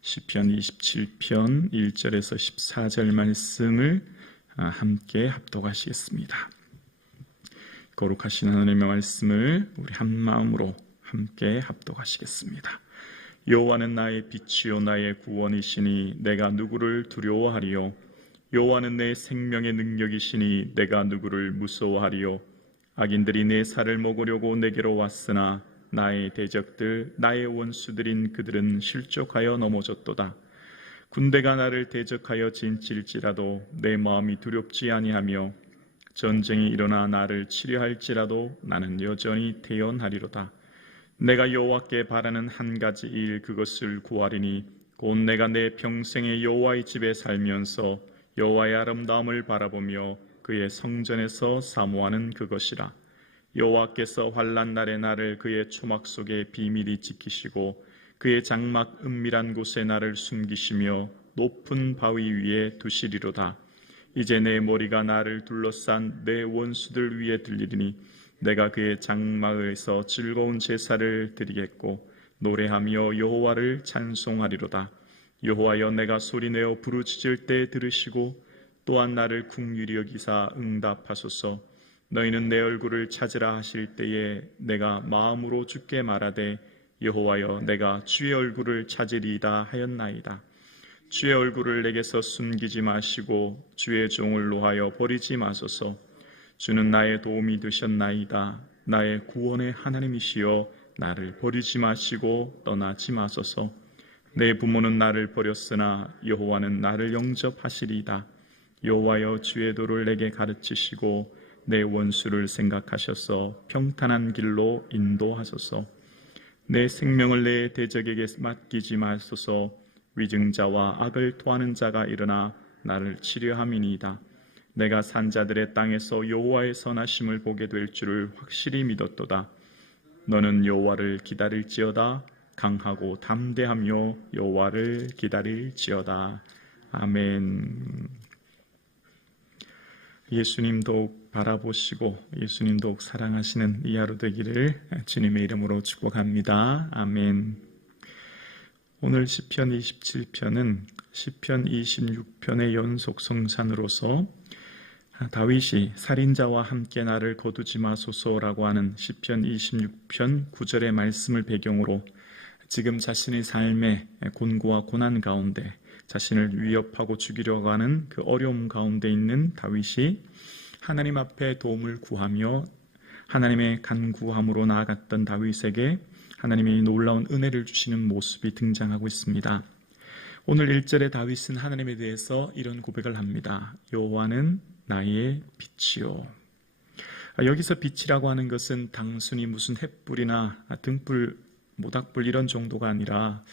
시편 27편 1절에서 14절 말씀을 함께 합독하시겠습니다. 거룩하신 하나님의 말씀을 우리 한 마음으로 함께 합독하시겠습니다. 여호와는 나의 빛이요 나의 구원이시니 내가 누구를 두려워하리요. 여호와는 내 생명의 능력이시니 내가 누구를 무서워하리요. 악인들이 내 살을 먹으려고 내게로 왔으나 나의 대적들 나의 원수들인 그들은 실족하여 넘어졌도다. 군대가 나를 대적하여 진칠지라도 내 마음이 두렵지 아니하며 전쟁이 일어나 나를 치려할지라도 나는 여전히 태연하리로다. 내가 여호와께 바라는 한 가지 일 그것을 구하리니 곧 내가 내 평생에 여호와의 집에 살면서 여호와의 아름다움을 바라보며 그의 성전에서 사모하는 그것이라. 여호와께서 환난 날에 나를 그의 초막 속에 비밀히 지키시고 그의 장막 은밀한 곳에 나를 숨기시며 높은 바위 위에 두시리로다. 이제 내 머리가 나를 둘러싼 내 원수들 위에 들리리니 내가 그의 장막에서 즐거운 제사를 드리겠고 노래하며 여호와를 찬송하리로다. 여호와여 내가 소리내어 부르짖을 때 들으시고 또한 나를 긍휼히 여기사 응답하소서. 너희는 내 얼굴을 찾으라 하실 때에 내가 마음으로 주께 말하되 여호와여 내가 주의 얼굴을 찾으리이다 하였나이다. 주의 얼굴을 내게서 숨기지 마시고 주의 종을 노하여 버리지 마소서. 주는 나의 도움이 되셨나이다. 나의 구원의 하나님이시여 나를 버리지 마시고 떠나지 마소서. 내 부모는 나를 버렸으나 여호와는 나를 영접하시리이다. 여호와여 주의 도를 내게 가르치시고 내 원수를 생각하셔서 평탄한 길로 인도하소서. 내 생명을 내 대적에게 맡기지 마소서. 위증자와 악을 토하는 자가 일어나 나를 치려함이니이다. 내가 산자들의 땅에서 여호와의 선하심을 보게 될 줄을 확실히 믿었도다. 너는 여호와를 기다릴지어다. 강하고 담대하며 여호와를 기다릴지어다. 아멘. 예수님 더욱 바라보시고 예수님 더욱 사랑하시는 이 하루 되기를 주님의 이름으로 축복합니다. 아멘. 오늘 시편 27편은 시편 26편의 연속 성찬으로서 다윗이 살인자와 함께 나를 거두지 마소서라고 하는 시편 26편 9절의 말씀을 배경으로 지금 자신의 삶의 곤고와 고난 가운데 자신을 위협하고 죽이려고 하는 그 어려움 가운데 있는 다윗이 하나님 앞에 도움을 구하며 하나님의 간구함으로 나아갔던 다윗에게 하나님의 놀라운 은혜를 주시는 모습이 등장하고 있습니다. 오늘 1절의 다윗은 하나님에 대해서 이런 고백을 합니다. 여호와는 나의 빛이요. 여기서 빛이라고 하는 것은 단순히 무슨 횃불이나 등불, 모닥불 이런 정도가 아니라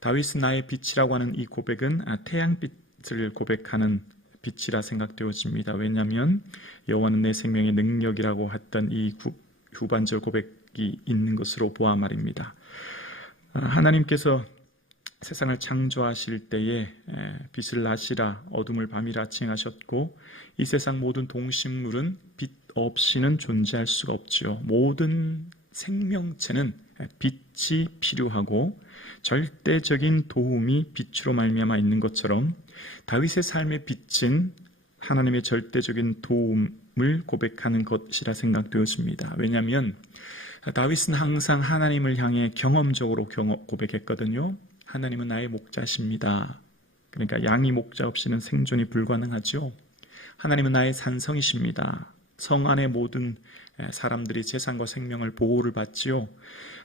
다윗은 나의 빛이라고 하는 이 고백은 태양빛을 고백하는 빛이라 생각되어집니다. 왜냐하면 여호와는 내 생명의 능력이라고 했던 이 후반절 고백이 있는 것으로 보아 말입니다. 하나님께서 세상을 창조하실 때에 빛을 낮이라 어둠을 밤이라 칭하셨고 이 세상 모든 동식물은 빛 없이는 존재할 수가 없죠. 모든 생명체는 빛이 필요하고 절대적인 도움이 빛으로 말미암아 있는 것처럼 다윗의 삶의 빛은 하나님의 절대적인 도움을 고백하는 것이라 생각되어집니다. 왜냐하면 다윗은 항상 하나님을 향해 경험적으로 고백했거든요. 하나님은 나의 목자십니다. 그러니까 양이 목자 없이는 생존이 불가능하죠. 하나님은 나의 산성이십니다. 성 안의 모든 사람들이 재산과 생명을 보호를 받지요.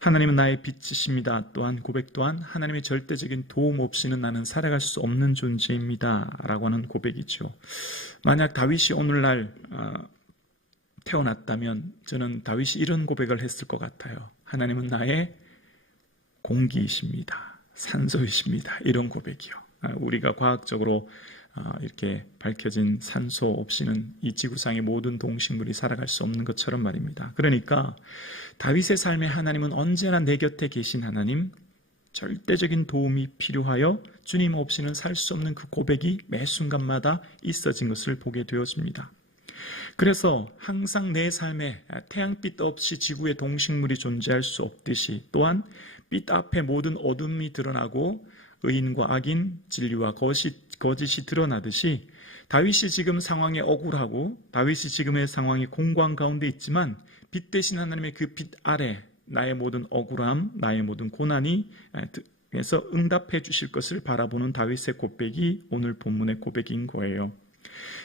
하나님은 나의 빛이십니다. 또한 고백 또한 하나님의 절대적인 도움 없이는 나는 살아갈 수 없는 존재입니다. 라고 하는 고백이죠. 만약 다윗이 오늘날 태어났다면 저는 다윗이 이런 고백을 했을 것 같아요. 하나님은 나의 공기이십니다. 산소이십니다. 이런 고백이요. 우리가 과학적으로 이렇게 밝혀진 산소 없이는 이 지구상의 모든 동식물이 살아갈 수 없는 것처럼 말입니다. 그러니까 다윗의 삶에 하나님은 언제나 내 곁에 계신 하나님, 절대적인 도움이 필요하여 주님 없이는 살 수 없는 그 고백이 매 순간마다 있어진 것을 보게 되어집니다. 그래서 항상 내 삶에 태양빛 없이 지구의 동식물이 존재할 수 없듯이 또한 빛 앞에 모든 어둠이 드러나고 의인과 악인, 진리와 거짓이 드러나듯이 다윗이 지금 상황에 억울하고 다윗이 지금의 상황이 공고한 가운데 있지만 빛 대신 하나님의 그 빛 아래 나의 모든 억울함, 나의 모든 고난이 에서 응답해 주실 것을 바라보는 다윗의 고백이 오늘 본문의 고백인 거예요.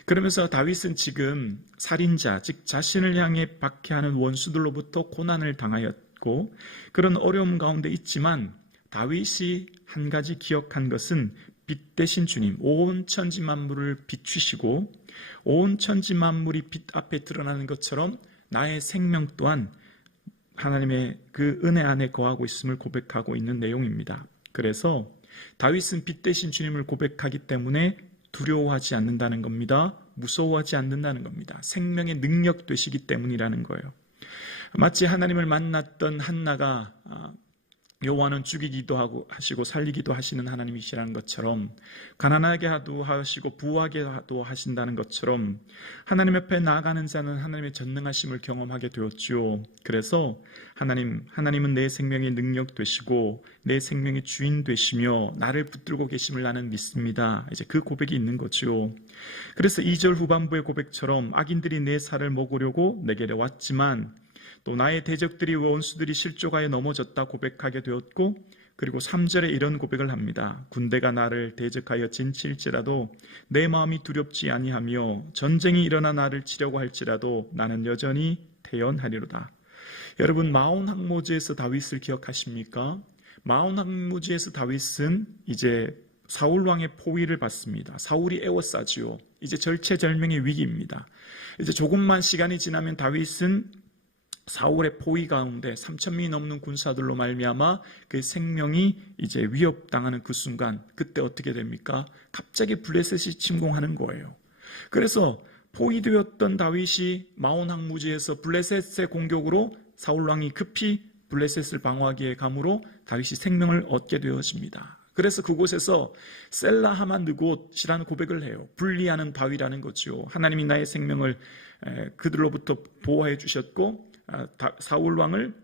그러면서 다윗은 지금 살인자, 즉 자신을 향해 박해하는 원수들로부터 고난을 당하였고 그런 어려움 가운데 있지만 다윗이 한 가지 기억한 것은 빛 대신 주님, 온 천지 만물을 비추시고 온 천지 만물이 빛 앞에 드러나는 것처럼 나의 생명 또한 하나님의 그 은혜 안에 거하고 있음을 고백하고 있는 내용입니다. 그래서 다윗은 빛 대신 주님을 고백하기 때문에 두려워하지 않는다는 겁니다. 무서워하지 않는다는 겁니다. 생명의 능력 되시기 때문이라는 거예요. 마치 하나님을 만났던 한나가 여호와는 죽이기도 하시고 살리기도 하시는 하나님이시라는 것처럼 가난하게 하시고 부하게 하신다는 것처럼 하나님 앞에 나아가는 자는 하나님의 전능하심을 경험하게 되었죠. 그래서 하나님은 내 생명의 능력 되시고 내 생명의 주인 되시며 나를 붙들고 계심을 나는 믿습니다. 이제 그 고백이 있는 거죠. 그래서 2절 후반부의 고백처럼 악인들이 내 살을 먹으려고 내게 왔지만 또 나의 대적들이 원수들이 실족하여 넘어졌다 고백하게 되었고 그리고 3절에 이런 고백을 합니다. 군대가 나를 대적하여 진칠지라도 내 마음이 두렵지 아니하며 전쟁이 일어나 나를 치려고 할지라도 나는 여전히 태연하리로다. 여러분 마온 항모지에서 다윗을 기억하십니까? 마온 항모지에서 다윗은 이제 사울 왕의 포위를 받습니다. 사울이 에워싸지요. 이제 절체절명의 위기입니다. 이제 조금만 시간이 지나면 다윗은 사울의 포위 가운데 3,000명이 넘는 군사들로 말미암아 그의 생명이 이제 위협당하는 그 순간 그때 어떻게 됩니까? 갑자기 블레셋이 침공하는 거예요. 그래서 포위되었던 다윗이 마온 항무지에서 블레셋의 공격으로 사울 왕이 급히 블레셋을 방어하기에 감으로 다윗이 생명을 얻게 되어집니다. 그래서 그곳에서 셀라 하만 느곳이라는 고백을 해요. 분리하는 바위라는 거죠. 하나님이 나의 생명을 그들로부터 보호해 주셨고 사울 왕을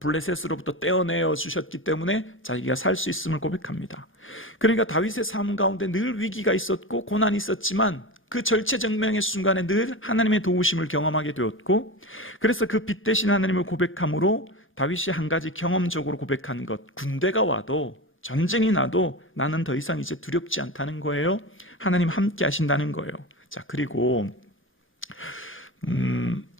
블레셋으로부터 떼어내어 주셨기 때문에 자기가 살 수 있음을 고백합니다. 그러니까 다윗의 삶 가운데 늘 위기가 있었고 고난이 있었지만 그 절체절명의 순간에 늘 하나님의 도우심을 경험하게 되었고 그래서 그 빛 대신 하나님을 고백함으로 다윗이 한 가지 경험적으로 고백한 것, 군대가 와도 전쟁이 나도 나는 더 이상 이제 두렵지 않다는 거예요. 하나님 함께 하신다는 거예요. 자, 그리고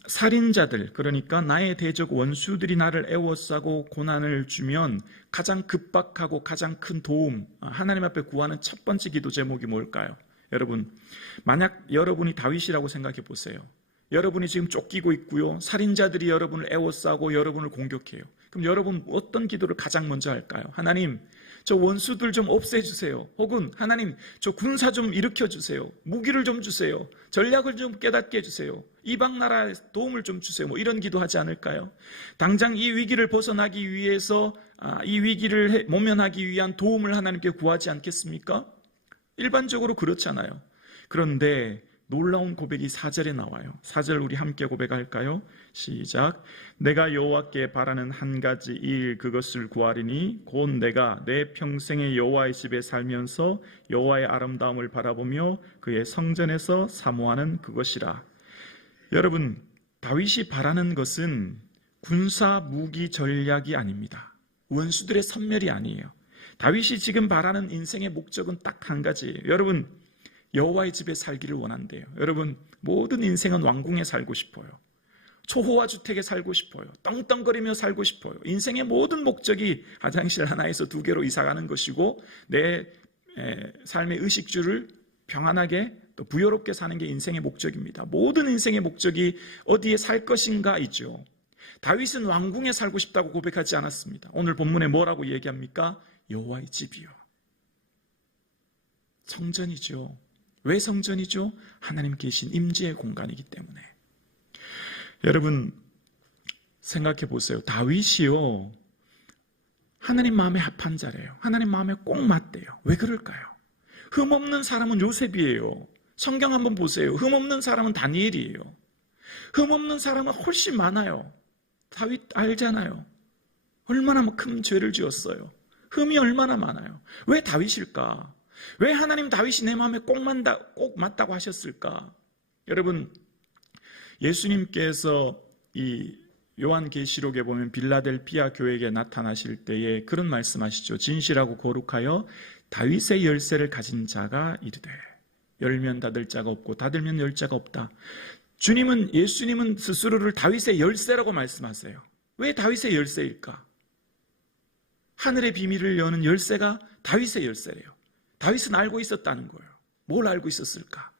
살인자들, 그러니까 나의 대적 원수들이 나를 애워싸고 고난을 주면 가장 급박하고 가장 큰 도움, 하나님 앞에 구하는 첫 번째 기도 제목이 뭘까요? 여러분, 만약 여러분이 다윗이라고 생각해 보세요. 여러분이 지금 쫓기고 있고요. 살인자들이 여러분을 애워싸고 여러분을 공격해요. 그럼 여러분 어떤 기도를 가장 먼저 할까요? 하나님, 저 원수들 좀 없애주세요. 혹은 하나님, 저 군사 좀 일으켜주세요. 무기를 좀 주세요. 전략을 좀 깨닫게 해주세요. 이방 나라에 도움을 좀 주세요. 뭐 이런 기도하지 않을까요? 당장 이 위기를 벗어나기 위해서 이 위기를 모면하기 위한 도움을 하나님께 구하지 않겠습니까? 일반적으로 그렇잖아요. 그런데 놀라운 고백이 4절에 나와요. 4절 우리 함께 고백할까요? 시작. 내가 여호와께 바라는 한 가지 일 그것을 구하리니 곧 내가 내 평생의 여호와의 집에 살면서 여호와의 아름다움을 바라보며 그의 성전에서 사모하는 그것이라. 여러분, 다윗이 바라는 것은 군사 무기 전략이 아닙니다. 원수들의 섬멸이 아니에요. 다윗이 지금 바라는 인생의 목적은 딱 한 가지예요. 여러분, 여호와의 집에 살기를 원한대요. 여러분, 모든 인생은 왕궁에 살고 싶어요. 초호화 주택에 살고 싶어요. 떵떵거리며 살고 싶어요. 인생의 모든 목적이 화장실 하나에서 2개로 이사가는 것이고 내 삶의 의식주를 평안하게 또 부여롭게 사는 게 인생의 목적입니다. 모든 인생의 목적이 어디에 살 것인가이죠. 다윗은 왕궁에 살고 싶다고 고백하지 않았습니다. 오늘 본문에 뭐라고 얘기합니까? 여호와의 집이요. 성전이죠. 왜 성전이죠? 하나님 계신 임재의 공간이기 때문에. 여러분 생각해 보세요. 다윗이요, 하나님 마음에 합한 자래요. 하나님 마음에 꼭 맞대요. 왜 그럴까요? 흠없는 사람은 요셉이에요. 성경 한번 보세요. 흠없는 사람은 다니엘이에요. 흠없는 사람은 훨씬 많아요. 다윗 알잖아요. 얼마나 큰 죄를 지었어요. 흠이 얼마나 많아요. 왜 다윗일까? 왜 하나님 다윗이 내 마음에 꼭 맞다고 하셨을까? 여러분, 예수님께서 이 요한계시록에 보면 빌라델피아 교회에 나타나실 때에 그런 말씀하시죠. 진실하고 거룩하여 다윗의 열쇠를 가진 자가 이르되 열면 닫을 자가 없고 닫으면 열 자가 없다. 예수님은 스스로를 다윗의 열쇠라고 말씀하세요. 왜 다윗의 열쇠일까? 하늘의 비밀을 여는 열쇠가 다윗의 열쇠래요. 다윗은 알고 있었다는 거예요. 뭘 알고 있었을까?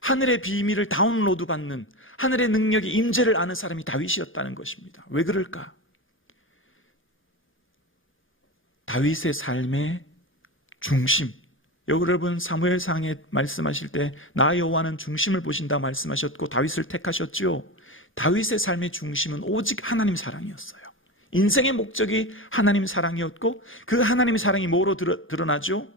하늘의 비밀을 다운로드 받는 하늘의 능력의 임재를 아는 사람이 다윗이었다는 것입니다. 왜 그럴까? 다윗의 삶의 중심. 여러분 사무엘상에 말씀하실 때 나 여호와는 중심을 보신다 말씀하셨고 다윗을 택하셨죠. 다윗의 삶의 중심은 오직 하나님 사랑이었어요. 인생의 목적이 하나님 사랑이었고 그 하나님의 사랑이 뭐로 드러나죠?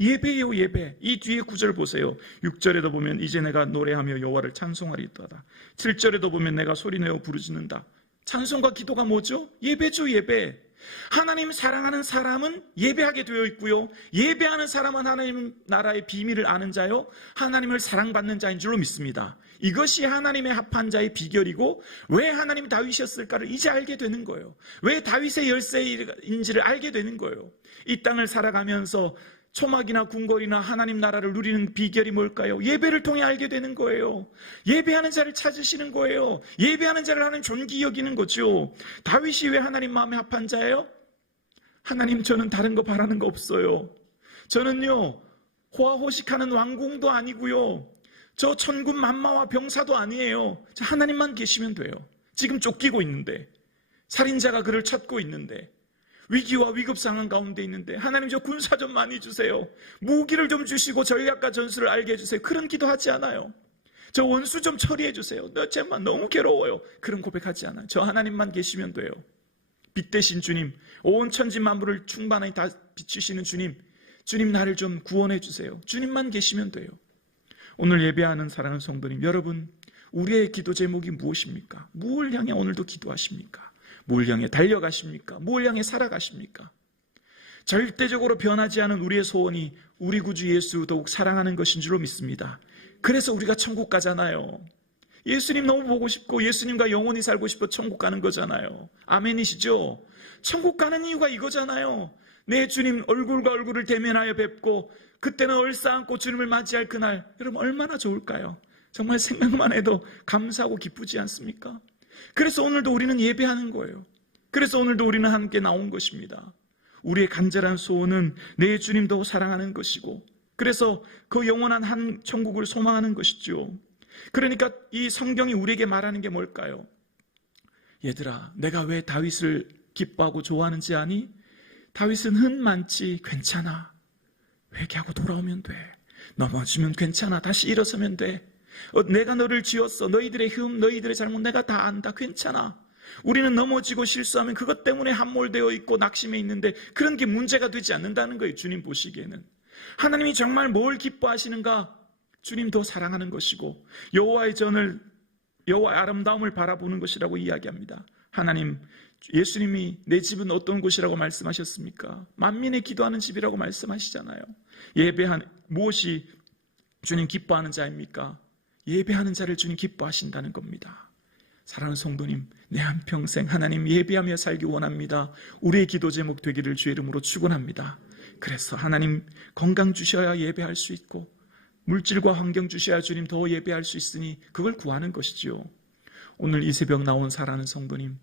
예배요 예배. 이 뒤에 구절 보세요. 6절에도 보면 이제 내가 노래하며 여호와를 찬송하리이다. 7절에도 보면 내가 소리내어 부르짖는다. 찬송과 기도가 뭐죠? 예배죠 예배. 하나님 사랑하는 사람은 예배하게 되어 있고요. 예배하는 사람은 하나님 나라의 비밀을 아는 자요 하나님을 사랑받는 자인 줄로 믿습니다. 이것이 하나님의 합한 자의 비결이고 왜 하나님이 다윗이었을까를 이제 알게 되는 거예요. 왜 다윗의 열쇠인지를 알게 되는 거예요. 이 땅을 살아가면서 초막이나 궁궐이나 하나님 나라를 누리는 비결이 뭘까요? 예배를 통해 알게 되는 거예요. 예배하는 자를 찾으시는 거예요. 예배하는 자를 하나님 존귀 여기는 거죠. 다윗이 왜 하나님 마음에 합한 자예요? 하나님 저는 다른 거 바라는 거 없어요. 저는요 호화호식하는 왕궁도 아니고요 저 천군 만마와 병사도 아니에요. 저 하나님만 계시면 돼요. 지금 쫓기고 있는데 살인자가 그를 찾고 있는데 위기와 위급 상황 가운데 있는데 하나님 저 군사 좀 많이 주세요. 무기를 좀 주시고 전략과 전술을 알게 해주세요. 그런 기도하지 않아요. 저 원수 좀 처리해 주세요. 정말 너무 괴로워요. 그런 고백하지 않아요. 저 하나님만 계시면 돼요. 빛 대신 주님, 온 천지 만물을 충만히 다 비추시는 주님, 주님 나를 좀 구원해 주세요. 주님만 계시면 돼요. 오늘 예배하는 사랑하는 성도님, 여러분 우리의 기도 제목이 무엇입니까? 무엇을 향해 오늘도 기도하십니까? 뭘 향해 달려가십니까? 뭘 향해 살아가십니까? 절대적으로 변하지 않은 우리의 소원이 우리 구주 예수 더욱 사랑하는 것인 줄로 믿습니다. 그래서 우리가 천국 가잖아요. 예수님 너무 보고 싶고 예수님과 영원히 살고 싶어 천국 가는 거잖아요. 아멘이시죠? 천국 가는 이유가 이거잖아요. 내 주님 얼굴과 얼굴을 대면하여 뵙고 그때는 얼싸안고 주님을 맞이할 그날, 여러분 얼마나 좋을까요? 정말 생각만 해도 감사하고 기쁘지 않습니까? 그래서 오늘도 우리는 예배하는 거예요. 그래서 오늘도 우리는 함께 나온 것입니다. 우리의 간절한 소원은 내 주님도 사랑하는 것이고 그래서 그 영원한 한 천국을 소망하는 것이죠. 그러니까 이 성경이 우리에게 말하는 게 뭘까요? 얘들아, 내가 왜 다윗을 기뻐하고 좋아하는지 아니? 다윗은 흔 많지 괜찮아. 회개하고 돌아오면 돼. 넘어지면 괜찮아. 다시 일어서면 돼. 내가 너를 지었어. 너희들의 흠, 너희들의 잘못 내가 다 안다. 괜찮아. 우리는 넘어지고 실수하면 그것 때문에 함몰되어 있고 낙심해 있는데 그런 게 문제가 되지 않는다는 거예요. 주님 보시기에는. 하나님이 정말 뭘 기뻐하시는가? 주님 더 사랑하는 것이고 여호와의 아름다움을 바라보는 것이라고 이야기합니다. 하나님, 예수님이 내 집은 어떤 곳이라고 말씀하셨습니까? 만민의 기도하는 집이라고 말씀하시잖아요. 무엇이 주님 기뻐하는 자입니까? 예배하는 자를 주님 기뻐하신다는 겁니다. 사랑하는 성도님, 내 한평생 하나님 예배하며 살기 원합니다. 우리의 기도 제목 되기를 주의 이름으로 축원합니다. 그래서 하나님 건강 주셔야 예배할 수 있고 물질과 환경 주셔야 주님 더 예배할 수 있으니 그걸 구하는 것이지요. 오늘 이 새벽 나온 사랑하는 성도님,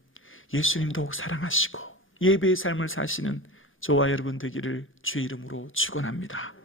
예수님 더욱 사랑하시고 예배의 삶을 사시는 저와 여러분 되기를 주의 이름으로 축원합니다.